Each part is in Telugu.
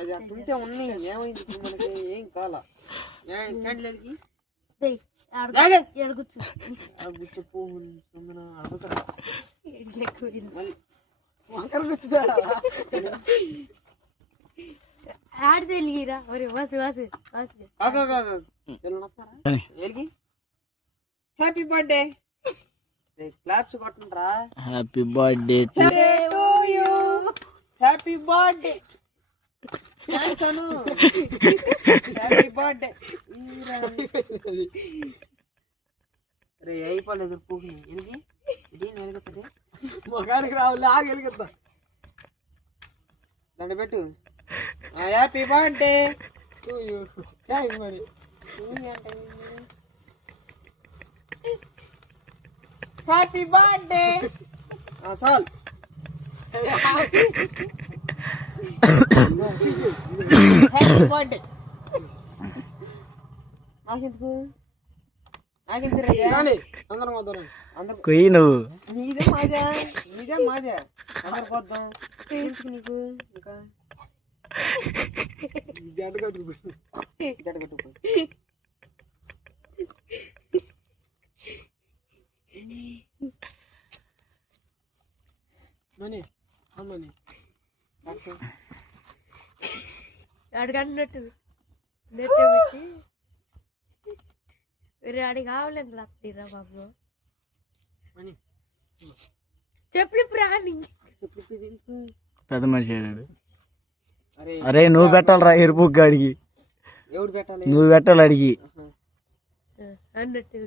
అది అట్టుంటే ఉన్నాయి. ఏమైంది ఇప్పుడు మనకి? ఏం కాల క్యాండిల్కి గుచ్చపు అడుగుతారా ఆడి తెలియరా Vasu Vasu Vasu happy birthday claps కొట్టండిరా. Happy birthday to you. Happy birthday thanks అను. Happy birthday. రే అయిపోలేదు పూకి ఎలిగి ఇది వెలుగుతుంది మొగాడికి రావులే ఆగి వెలుగుతా దండ పెట్టు. Happy birthday to you. Thanks మరి. హ్యాపీ బర్త్డే చాలు. హ్యాపీ బర్త్డే నాకెందుకు కొయ్యి నువ్వు. నీదే మాదే అందరు పోద్దాం ఎందుకు నీకు ఇంకా జడ కట్టుకుపోయి మనీ అమ్మని అడగన్నట్టు నెట్ పెట్టి వేరే అడిగి కావాలని లాక్తీరా బాబు. చెప్పు ప్రాణి పెద్ద మనిషి అన్నాడు. అరే నువ్వు పెట్టాలరా ఎరుపు గాడికి. ఎవడు పెట్టాలి? నువ్వు పెట్టాలి అడిగి అన్నట్టు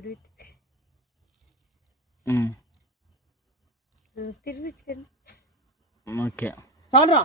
తిరిగించుకోండి. ఓకే చాలరా.